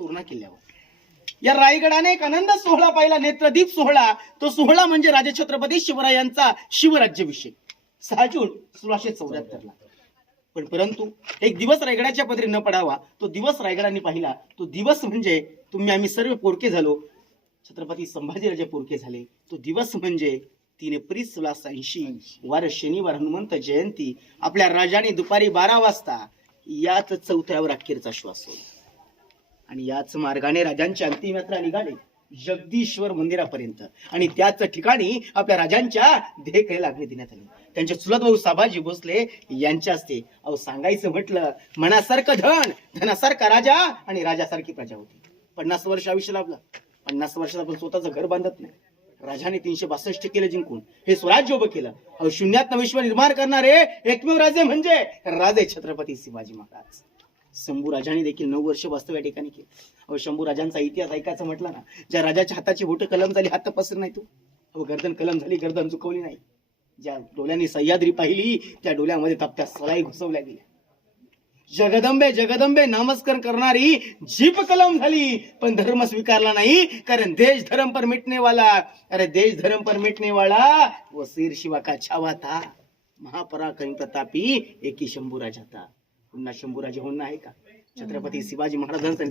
तोरणा किल्ल्यावर. या रायगडाने एक आनंद सोहळा पाहिला, नेत्रदीप सोहळा. तो सोहळा म्हणजे राजे छत्रपती शिवरायांचा शिवराज्याभिषेक 6 जून 1674 ला. पण परंतु एक दिवस रायगडाच्या पदरी न पडावा, तो दिवस रायगडाने पाहिला. तो दिवस म्हणजे तुम्ही आम्ही सर्व पोरके झालो, छत्रपती संभाजीराजे पोरके झाले. तो दिवस म्हणजे 3 एप्रिल 1680 वार शनिवार, हनुमंत जयंती. आपल्या राजाने दुपारी 12 वाजता याच चौथऱ्यावर अखेरचा श्वास सोडला. आणि याच मार्गाने राजांची अंतिम यात्रा निघाली जगदीश्वर मंदिरापर्यंत. आणि त्याच ठिकाणी आपल्या राजांच्या देहेकडे लागणे देण्यात आले. त्यांचे चुलत भाऊ साबाजी भोसले यांच्या हस्ते. अहो सांगायचं म्हटलं, मनासारखं धन, धनासारखा राजा आणि राजासारखी प्रजा होती. 50 वर्ष आयुष्य लाभलं. 50 वर्षात आपण स्वतःचं घर बांधत नाही. राजाने 362 केलं जिंकून, हे स्वराज्य उभं केलं. अहो शून्यात विश्व निर्माण करणारे एकमेव राजे म्हणजे राजे छत्रपती शिवाजी महाराज. शंभू राजाने देखील 9 वर्ष वास्तव या ठिकाणी केलं. अहो शंभू राजांचा इतिहास ऐकायचा म्हटलं ना, ज्या राजाच्या हाताची बोट कलम झाली हात पसर नाही तो. अहो गर्दन कलम झाली, गर्दन चुकवली नाही. ज्या डोळ्यांनी सह्याद्री पाहिली त्या डोळ्यामध्ये तप्त्या सलाई घुसवल्या गेल्या. जगदंबे जगदंबे नामस्करण करणारी जीप कलम झाली, पण धर्म स्वीकारला नाही. कारण देश धर्म पर मिटने वाला, अरे देश धर्म पर मिटने वाला वो शेर शिवा का छावा था. महापराक्रमी प्रतापी एकी शंभूराजा था. पुन्हा शंभूराजे होणं आहे का? छत्रपती शिवाजी महाराजांचं